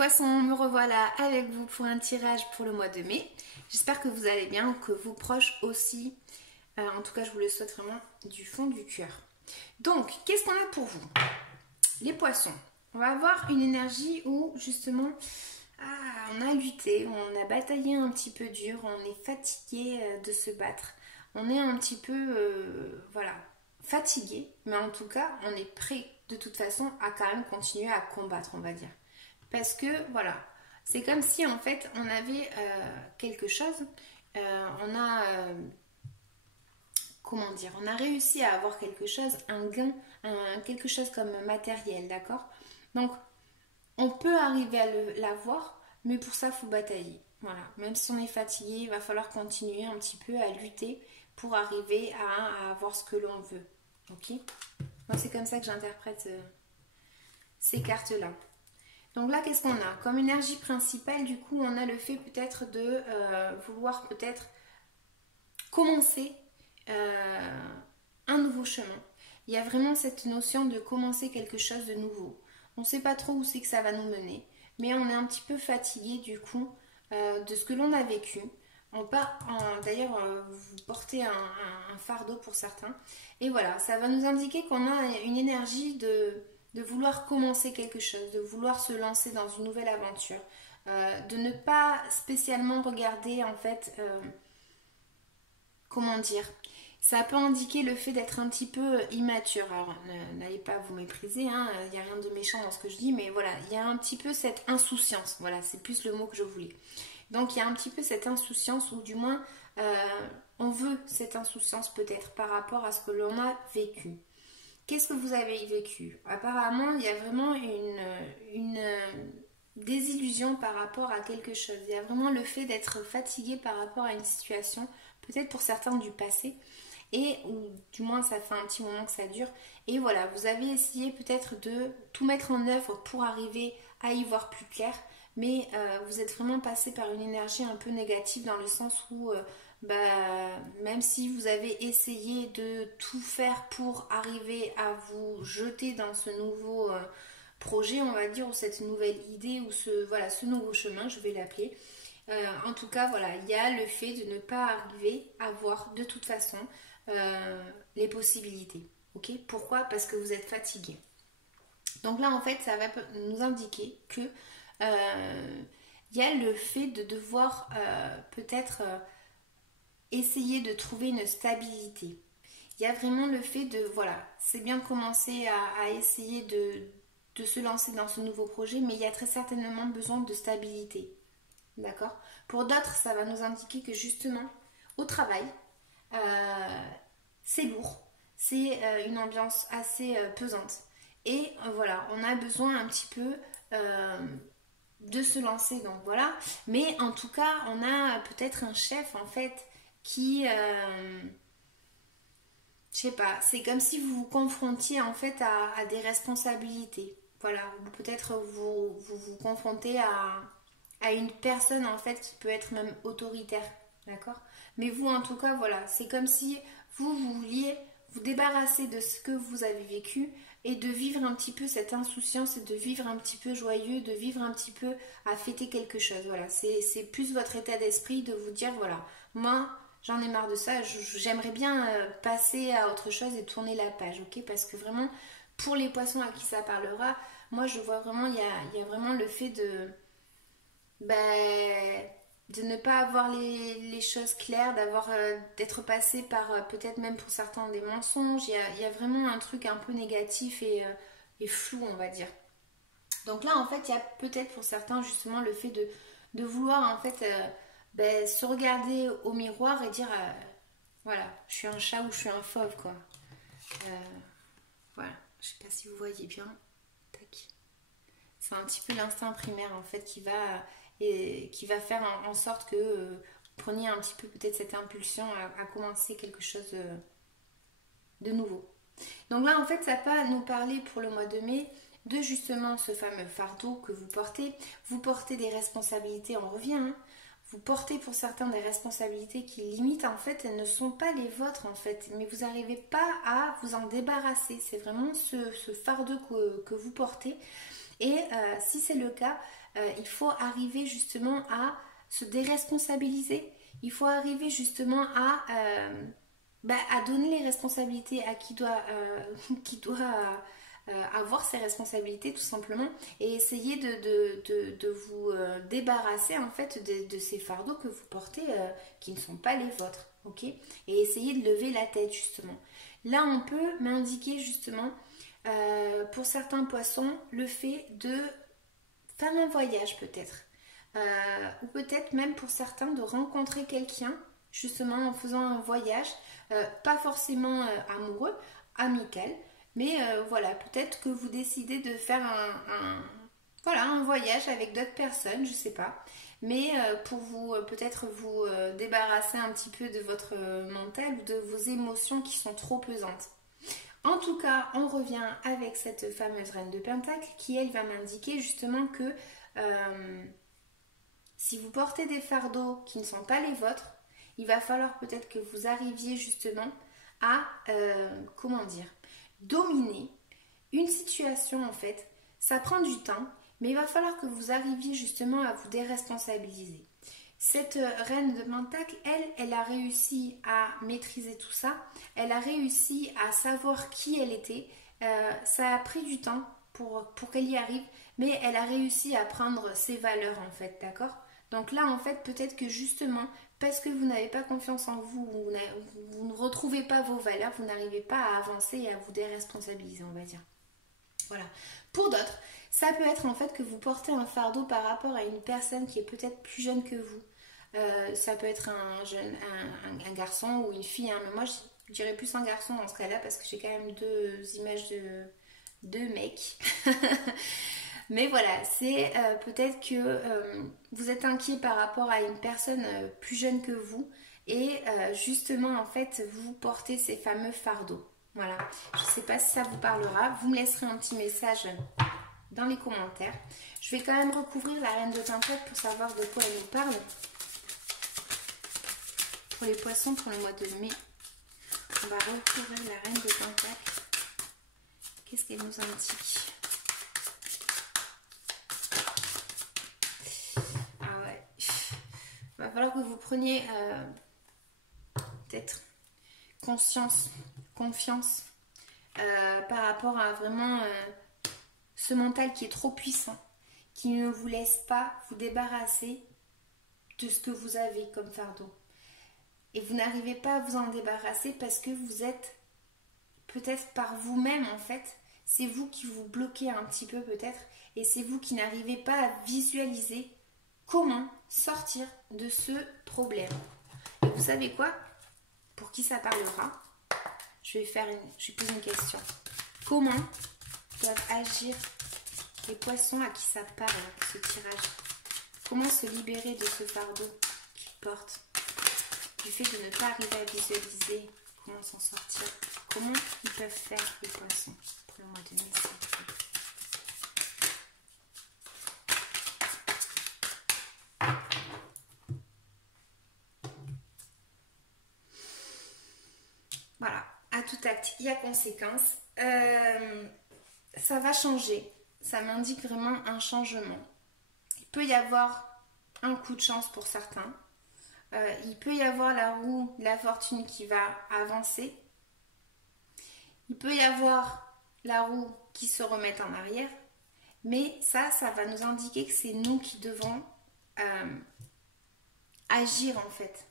poissons, me revoilà avec vous pour un tirage pour le mois de mai. J'espère que vous allez bien, que vos proches aussi. En tout cas, je vous le souhaite vraiment du fond du cœur. Donc, qu'est-ce qu'on a pour vous? Les poissons. On va avoir une énergie où justement, on a lutté, on a bataillé un petit peu dur, on est fatigué de se battre. On est un petit peu, fatigué, mais en tout cas, on est prêt de toute façon à quand même continuer à combattre, on va dire. Parce que, voilà, c'est comme si en fait, on avait quelque chose, on a réussi à avoir quelque chose, un gain, quelque chose comme matériel, d'accord? Donc, on peut arriver à l'avoir, mais pour ça, il faut batailler. Voilà, même si on est fatigué, il va falloir continuer un petit peu à lutter pour arriver à avoir ce que l'on veut. Ok? Moi, c'est comme ça que j'interprète ces cartes-là. Donc là, qu'est-ce qu'on a? Comme énergie principale, du coup, on a le fait peut-être de vouloir peut-être commencer un nouveau chemin. Il y a vraiment cette notion de commencer quelque chose de nouveau. On ne sait pas trop où c'est que ça va nous mener, mais on est un petit peu fatigué du coup de ce que l'on a vécu. D'ailleurs, vous portez un fardeau pour certains. Et voilà, ça va nous indiquer qu'on a une énergie de vouloir commencer quelque chose, de vouloir se lancer dans une nouvelle aventure. De ne pas spécialement regarder en fait... comment dire, ça peut indiquer le fait d'être un petit peu immature. Alors, n'allez pas vous mépriser, il n'y a rien de méchant dans ce que je dis, mais voilà, il y a un petit peu cette insouciance. Voilà, c'est plus le mot que je voulais. Donc, il y a un petit peu cette insouciance, ou du moins, on veut cette insouciance peut-être par rapport à ce que l'on a vécu. Qu'est-ce que vous avez vécu? Apparemment, il y a vraiment une désillusion par rapport à quelque chose. Il y a vraiment le fait d'être fatigué par rapport à une situation, peut-être pour certains du passé, ou du moins ça fait un petit moment que ça dure. Et voilà, vous avez essayé peut-être de tout mettre en œuvre pour arriver à y voir plus clair, mais vous êtes vraiment passé par une énergie un peu négative dans le sens où même si vous avez essayé de tout faire pour arriver à vous jeter dans ce nouveau projet, on va dire, ou cette nouvelle idée, ou ce nouveau chemin, je vais l'appeler. En tout cas, voilà, il y a le fait de ne pas arriver à voir de toute façon les possibilités. Ok? Pourquoi? Parce que vous êtes fatigué. Donc là, en fait, ça va nous indiquer que il y a le fait de devoir peut-être essayer de trouver une stabilité. Il y a vraiment le fait de, voilà, c'est bien de commencer à essayer de se lancer dans ce nouveau projet, mais il y a très certainement besoin de stabilité. D'accord? Pour d'autres, ça va nous indiquer que justement, au travail, c'est lourd, c'est une ambiance assez pesante. Et voilà, on a besoin un petit peu de se lancer, donc voilà. Mais en tout cas, on a peut-être un chef en fait qui... je sais pas, c'est comme si vous vous confrontiez en fait à des responsabilités. Voilà, peut-être vous confrontez à une personne en fait qui peut être même autoritaire, d'accord? Mais vous en tout cas, voilà, c'est comme si vous vouliez vous débarrasser de ce que vous avez vécu et de vivre un petit peu cette insouciance et de vivre un petit peu joyeux, de vivre un petit peu à fêter quelque chose. Voilà, c'est plus votre état d'esprit de vous dire, voilà, moi j'en ai marre de ça, j'aimerais bien passer à autre chose et tourner la page, ok? Parce que vraiment, pour les poissons à qui ça parlera, moi je vois vraiment, il y a vraiment le fait de ne pas avoir les choses claires, d'être passé par peut-être même pour certains des mensonges. Il y a vraiment un truc un peu négatif et flou, on va dire. Donc là, en fait, il y a peut-être pour certains justement le fait de vouloir en fait se regarder au miroir et dire voilà, je suis un chat ou je suis un fauve, quoi. Voilà, je sais pas si vous voyez bien. Tac. C'est un petit peu l'instinct primaire en fait qui va faire en sorte que vous preniez un petit peu peut-être cette impulsion à commencer quelque chose de nouveau. Donc là en fait ça va nous parler pour le mois de mai de justement ce fameux fardeau que vous portez. Vous portez des responsabilités, on revient, vous portez pour certains des responsabilités qui limite en fait elles ne sont pas les vôtres en fait, mais vous n'arrivez pas à vous en débarrasser. C'est vraiment ce fardeau que vous portez. Et si c'est le cas, il faut arriver justement à se déresponsabiliser. Il faut arriver justement à donner les responsabilités à qui doit avoir ses responsabilités tout simplement et essayer de vous débarrasser en fait de ces fardeaux que vous portez qui ne sont pas les vôtres, ok? Et essayer de lever la tête justement. Là on peut m'indiquer justement pour certains poissons le fait de faire un voyage peut-être. Ou peut-être même pour certains de rencontrer quelqu'un justement en faisant un voyage, pas forcément amoureux, amical, mais voilà, peut-être que vous décidez de faire voilà, un voyage avec d'autres personnes, je sais pas, mais pour vous peut-être vous débarrasser un petit peu de votre mental ou de vos émotions qui sont trop pesantes. En tout cas, on revient avec cette fameuse reine de Pentacle qui, elle, va m'indiquer justement que si vous portez des fardeaux qui ne sont pas les vôtres, il va falloir peut-être que vous arriviez justement à, comment dire, dominer une situation en fait. Ça prend du temps, mais il va falloir que vous arriviez justement à vous déresponsabiliser. Cette reine de Pentacle, elle a réussi à maîtriser tout ça. Elle a réussi à savoir qui elle était. Ça a pris du temps pour qu'elle y arrive, mais elle a réussi à prendre ses valeurs en fait, d'accord? Donc là, en fait, peut-être que justement, parce que vous n'avez pas confiance en vous, vous ne retrouvez pas vos valeurs, vous n'arrivez pas à avancer et à vous déresponsabiliser, on va dire. Voilà. Pour d'autres, ça peut être en fait que vous portez un fardeau par rapport à une personne qui est peut-être plus jeune que vous. Ça peut être un garçon ou une fille, hein, mais moi je dirais plus un garçon dans ce cas-là parce que j'ai quand même deux images de deux mecs. Mais voilà, c'est peut-être que vous êtes inquiet par rapport à une personne plus jeune que vous et justement en fait vous portez ces fameux fardeaux. Voilà, je ne sais pas si ça vous parlera, vous me laisserez un petit message dans les commentaires. Je vais quand même recouvrir la reine de Pentacle pour savoir de quoi elle nous parle. Pour les poissons pour le mois de mai, on va recouvrir la reine de Pentacle. Qu'est-ce qu'elle nous indique? Ah ouais, il va falloir que vous preniez peut-être confiance par rapport à vraiment ce mental qui est trop puissant, qui ne vous laisse pas vous débarrasser de ce que vous avez comme fardeau. Et vous n'arrivez pas à vous en débarrasser parce que vous êtes peut-être par vous-même en fait, c'est vous qui vous bloquez un petit peu peut-être et c'est vous qui n'arrivez pas à visualiser comment sortir de ce problème. Et vous savez quoi? Pour qui ça parlera? Je vais poser une question. Comment doivent agir les poissons à qui ça parle, ce tirage? Comment se libérer de ce fardeau qu'ils portent? Du fait de ne pas arriver à visualiser comment s'en sortir. Comment ils peuvent faire les poissons pour le mois de mai? Voilà, à tout acte, il y a conséquence. Ça va changer. Ça m'indique vraiment un changement. Il peut y avoir un coup de chance pour certains. Il peut y avoir la roue de la fortune qui va avancer. Il peut y avoir la roue qui se remet en arrière. Mais ça va nous indiquer que c'est nous qui devons agir en fait.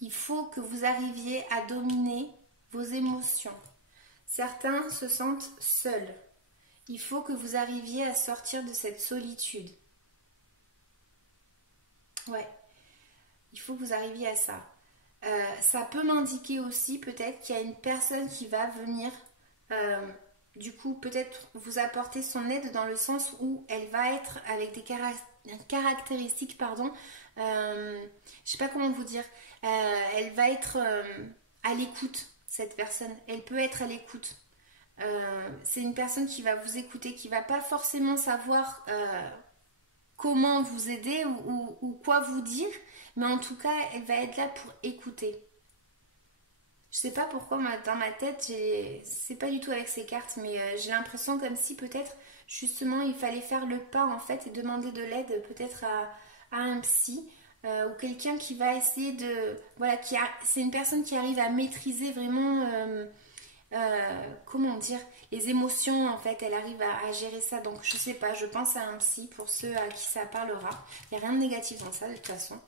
Il faut que vous arriviez à dominer vos émotions. Certains se sentent seuls. Il faut que vous arriviez à sortir de cette solitude. Ouais, il faut que vous arriviez à ça. Ça peut m'indiquer aussi peut-être qu'il y a une personne qui va venir, du coup, peut-être vous apporter son aide dans le sens où elle va être avec des caractéristiques, pardon, je sais pas comment vous dire, elle va être à l'écoute, cette personne. Elle peut être à l'écoute. C'est une personne qui va vous écouter, qui va pas forcément savoir comment vous aider ou quoi vous dire, mais en tout cas, elle va être là pour écouter. Je sais pas pourquoi dans ma tête, c'est pas du tout avec ces cartes, mais j'ai l'impression comme si peut-être justement il fallait faire le pas en fait et demander de l'aide peut-être à un psy ou quelqu'un qui va essayer de... Voilà, c'est une personne qui arrive à maîtriser vraiment... comment dire, les émotions en fait, elle arrive à gérer ça. Donc je sais pas, je pense à un psy pour ceux à qui ça parlera. Il n'y a rien de négatif dans ça de toute façon.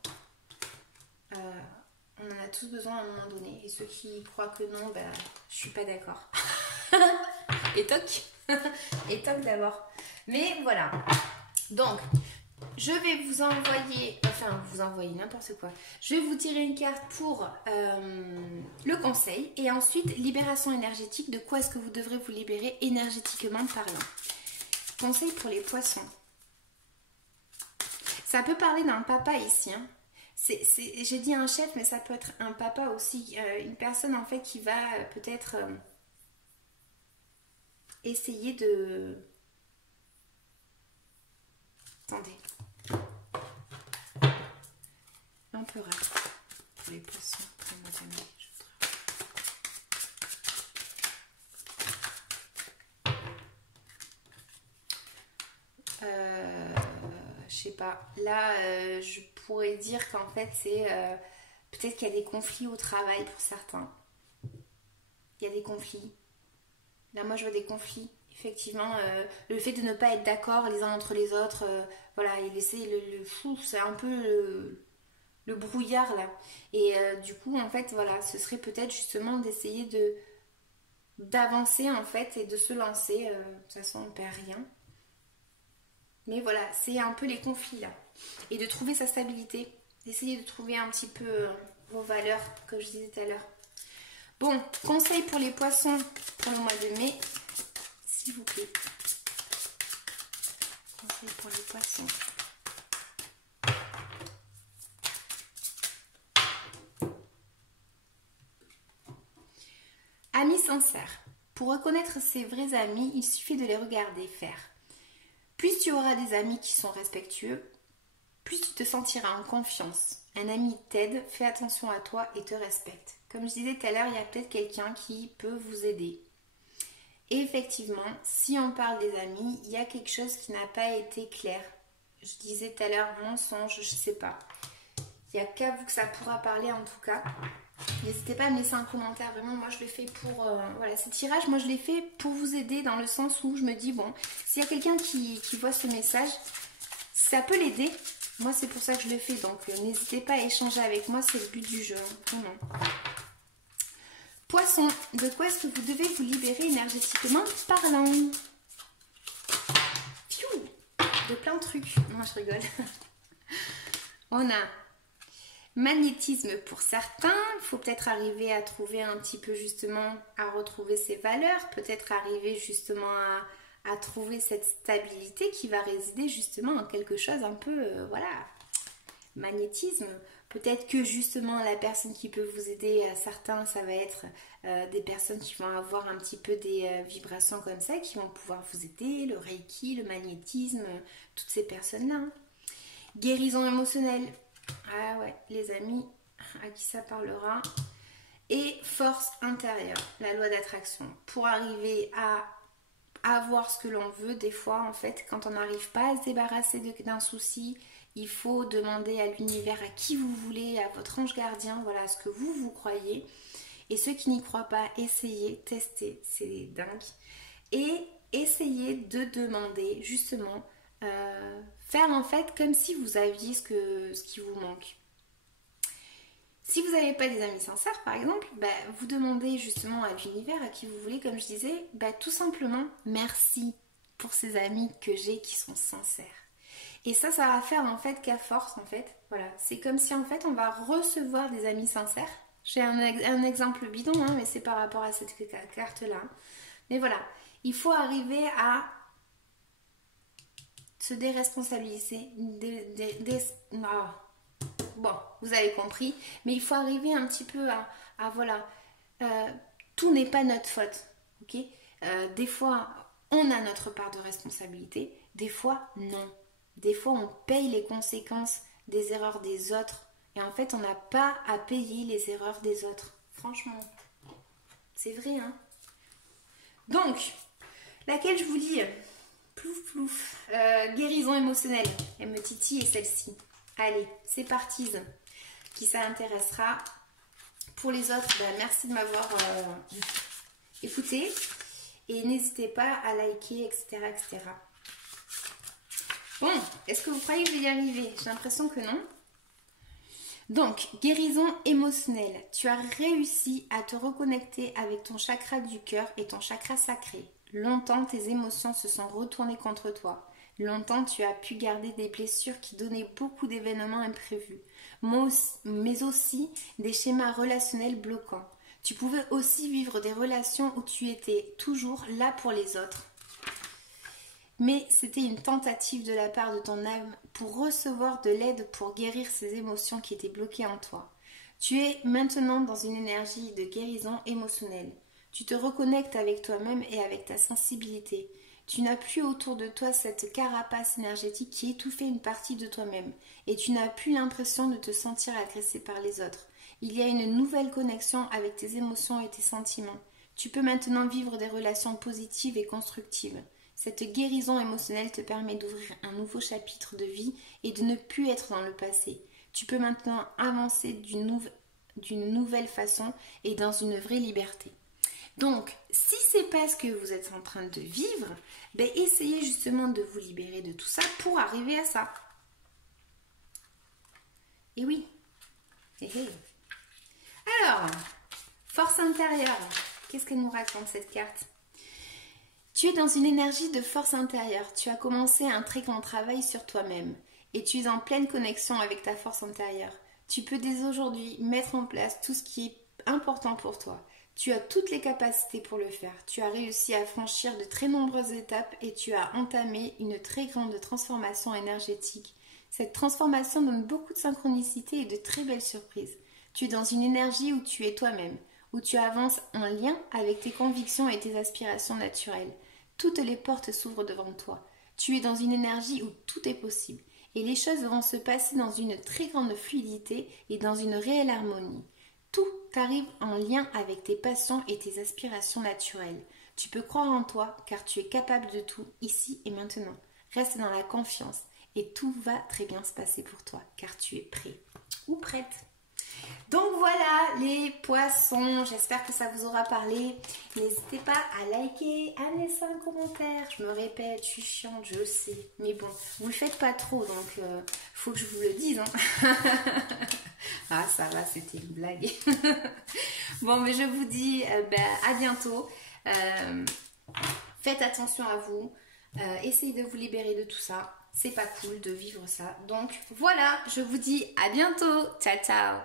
On en a tous besoin à un moment donné. Et ceux qui croient que non, bah, je suis pas d'accord. Et toc. Et toc d'abord. Mais voilà. Donc, je vais vous envoyer, n'importe quoi. Je vais vous tirer une carte pour le conseil. Et ensuite, libération énergétique. De quoi est-ce que vous devrez vous libérer énergétiquement parlant? Conseil pour les poissons. Ça peut parler d'un papa ici, hein. J'ai dit un chef, mais ça peut être un papa aussi. Une personne en fait qui va peut-être essayer de... Attendez. Un peu rare pour les poissons. Je sais pas. Là, je pourrais dire qu'en fait, c'est peut-être qu'il y a des conflits au travail pour certains. Il y a des conflits. Là, moi, je vois des conflits. Effectivement, le fait de ne pas être d'accord les uns entre les autres, voilà, il essaie le fou, c'est un peu le brouillard là. Et du coup, en fait, voilà, ce serait peut-être justement d'essayer d'avancer en fait et de se lancer. De toute façon, on ne perd rien. Mais voilà, c'est un peu les conflits là. Et de trouver sa stabilité. D'essayer de trouver un petit peu vos valeurs, comme je disais tout à l'heure. Bon, conseil pour les poissons pour le mois de mai. S'il vous plaît. Conseil pour les poissons. Amis sincères. Pour reconnaître ses vrais amis, il suffit de les regarder faire. Plus tu auras des amis qui sont respectueux, plus tu te sentiras en confiance. Un ami t'aide, fait attention à toi et te respecte. Comme je disais tout à l'heure, il y a peut-être quelqu'un qui peut vous aider. Et effectivement, si on parle des amis, il y a quelque chose qui n'a pas été clair. Je disais tout à l'heure mensonge, je ne sais pas. Il n'y a qu'à vous que ça pourra parler en tout cas. N'hésitez pas à me laisser un commentaire. Vraiment, moi je le fais pour... voilà, ces tirages, moi je les fais pour vous aider dans le sens où je me dis, bon, s'il y a quelqu'un qui voit ce message, ça peut l'aider. Moi, c'est pour ça que je le fais. Donc, n'hésitez pas à échanger avec moi. C'est le but du jeu. Vraiment. Poisson, de quoi est-ce que vous devez vous libérer énergétiquement parlant? Pfiou, de plein de trucs. Moi, je rigole. On a magnétisme pour certains. Il faut peut-être arriver à trouver un petit peu justement, à retrouver ses valeurs. Peut-être arriver justement à trouver cette stabilité qui va résider justement en quelque chose un peu, voilà, magnétisme. Peut-être que justement la personne qui peut vous aider, à certains, ça va être des personnes qui vont avoir un petit peu des vibrations comme ça, qui vont pouvoir vous aider, le Reiki, le magnétisme, toutes ces personnes-là. Guérison émotionnelle. Ah ouais, les amis, à qui ça parlera. Et force intérieure, la loi d'attraction. Pour arriver à avoir ce que l'on veut, des fois, en fait, quand on n'arrive pas à se débarrasser d'un souci, il faut demander à l'univers, à qui vous voulez, à votre ange gardien, voilà, ce que vous croyez. Et ceux qui n'y croient pas, essayez, testez, c'est dingue. Et essayez de demander, justement, faire en fait comme si vous aviez ce qui vous manque. Si vous n'avez pas des amis sincères, par exemple, vous demandez justement à l'univers, à qui vous voulez, comme je disais, tout simplement, merci pour ces amis que j'ai qui sont sincères. Et ça va faire en fait qu'à force, en fait, voilà, c'est comme si en fait on va recevoir des amis sincères. J'ai un exemple bidon, hein, mais c'est par rapport à cette carte-là. Mais voilà, il faut arriver à se déresponsabiliser. Bon, vous avez compris, mais il faut arriver un petit peu à voilà, tout n'est pas notre faute, ok? Des fois, on a notre part de responsabilité, des fois, non. Des fois, on paye les conséquences des erreurs des autres. Et en fait, on n'a pas à payer les erreurs des autres. Franchement, c'est vrai, hein? Donc, laquelle je vous lis? Plouf, plouf. Guérison émotionnelle. Elle me titille et celle-ci. Allez, c'est parti. Qui ça intéressera. Pour les autres, ben, merci de m'avoir écouté. Et n'hésitez pas à liker, etc. etc. Bon, est-ce que vous croyez que je vais y arriver? J'ai l'impression que non. Donc, guérison émotionnelle. Tu as réussi à te reconnecter avec ton chakra du cœur et ton chakra sacré. Longtemps, tes émotions se sont retournées contre toi. Longtemps, tu as pu garder des blessures qui donnaient beaucoup d'événements imprévus, mais aussi des schémas relationnels bloquants. Tu pouvais aussi vivre des relations où tu étais toujours là pour les autres. Mais c'était une tentative de la part de ton âme pour recevoir de l'aide pour guérir ces émotions qui étaient bloquées en toi. Tu es maintenant dans une énergie de guérison émotionnelle. Tu te reconnectes avec toi-même et avec ta sensibilité. Tu n'as plus autour de toi cette carapace énergétique qui étouffait une partie de toi-même et tu n'as plus l'impression de te sentir agressé par les autres. Il y a une nouvelle connexion avec tes émotions et tes sentiments. Tu peux maintenant vivre des relations positives et constructives. Cette guérison émotionnelle te permet d'ouvrir un nouveau chapitre de vie et de ne plus être dans le passé. Tu peux maintenant avancer d'une nouvelle façon et dans une vraie liberté. Donc, si c'est pas ce que vous êtes en train de vivre, ben essayez justement de vous libérer de tout ça pour arriver à ça. Et oui. Alors, force intérieure. Qu'est-ce qu'elle nous raconte cette carte ? Tu es dans une énergie de force intérieure. Tu as commencé un très grand travail sur toi-même et tu es en pleine connexion avec ta force intérieure. Tu peux dès aujourd'hui mettre en place tout ce qui est important pour toi. Tu as toutes les capacités pour le faire. Tu as réussi à franchir de très nombreuses étapes et tu as entamé une très grande transformation énergétique. Cette transformation donne beaucoup de synchronicité et de très belles surprises. Tu es dans une énergie où tu es toi-même, où tu avances en lien avec tes convictions et tes aspirations naturelles. Toutes les portes s'ouvrent devant toi. Tu es dans une énergie où tout est possible et les choses vont se passer dans une très grande fluidité et dans une réelle harmonie. Tout arrive en lien avec tes passions et tes aspirations naturelles. Tu peux croire en toi car tu es capable de tout ici et maintenant. Reste dans la confiance et tout va très bien se passer pour toi car tu es prêt ou prête. Donc voilà les poissons, j'espère que ça vous aura parlé. N'hésitez pas à liker, à laisser un commentaire. Je me répète, je suis chiante, je sais. Mais bon, vous le faites pas trop, donc faut que je vous le dise. Hein. Ah ça va, c'était une blague. Bon, mais je vous dis à bientôt. Faites attention à vous. Essayez de vous libérer de tout ça. C'est pas cool de vivre ça. Donc voilà, je vous dis à bientôt. Ciao, ciao.